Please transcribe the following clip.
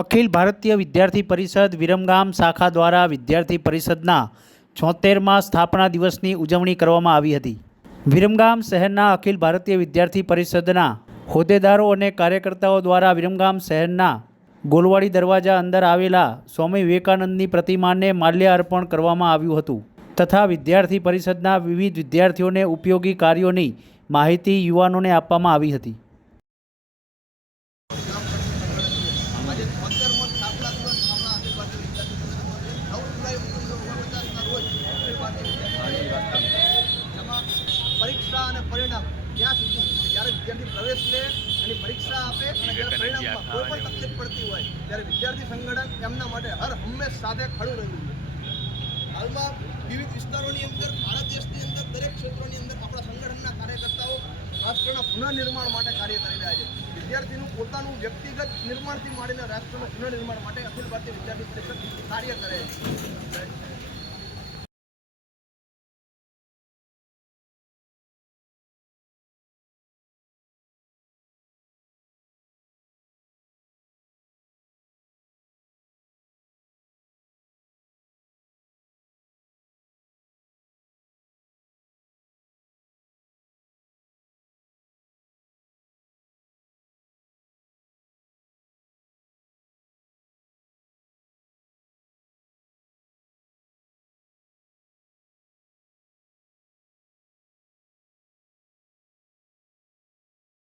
અખિલ ભારતીય વિદ્યાર્થી પરિષદ વિરમગામ શાખા દ્વારા વિદ્યાર્થી પરિષદના છોતેરમાં સ્થાપના દિવસની ઉજવણી કરવામાં આવી હતી. વિરમગામ શહેરના અખિલ ભારતીય વિદ્યાર્થી પરિષદના હોદ્દેદારો અને કાર્યકર્તાઓ દ્વારા વિરમગામ શહેરના ગોલવાડી દરવાજા અંદર આવેલા સ્વામી વિવેકાનંદની પ્રતિમાને માલ્ય અર્પણ કરવામાં આવ્યું હતું તથા વિદ્યાર્થી પરિષદના વિવિધ વિદ્યાર્થીઓને ઉપયોગી કાર્યોની માહિતી યુવાનોને આપવામાં આવી હતી. આજે તોતેરમો સ્થાપના દિવસ આપણા અખિલ ભારતીય વિદ્યાર્થી નવ જુલાઈ ઓગણીસો ઓગણપચાસના રોજ અખિલ ભારતીય જેમાં પરીક્ષા અને પરિણામ ત્યાં સુધી જ્યારે વિદ્યાર્થી પ્રવેશ લે એની પરીક્ષા આપે અને જ્યારે પરિણામમાં કોઈ પણ તકલીફ પડતી હોય ત્યારે વિદ્યાર્થી સંગઠન એમના માટે હર હંમેશ સાથે ખડું રહ્યું છે હાલમાં વિવિધ વિસ્તારોની અંદર ભારત દેશની અંદર દરેક ક્ષેત્રોની અંદર આપણા સંગઠનના કાર્યકર્તાઓ રાષ્ટ્રના પુનઃનિર્માણ માટે કાર્ય કરી રહ્યા છે. પોતાનું વ્યક્તિગત નિર્માણથી માંડીને રાષ્ટ્રના પુનઃનિર્માણ માટે અખિલ ભારતીય વિદ્યાર્થી પરિષદ કાર્ય કરે છે.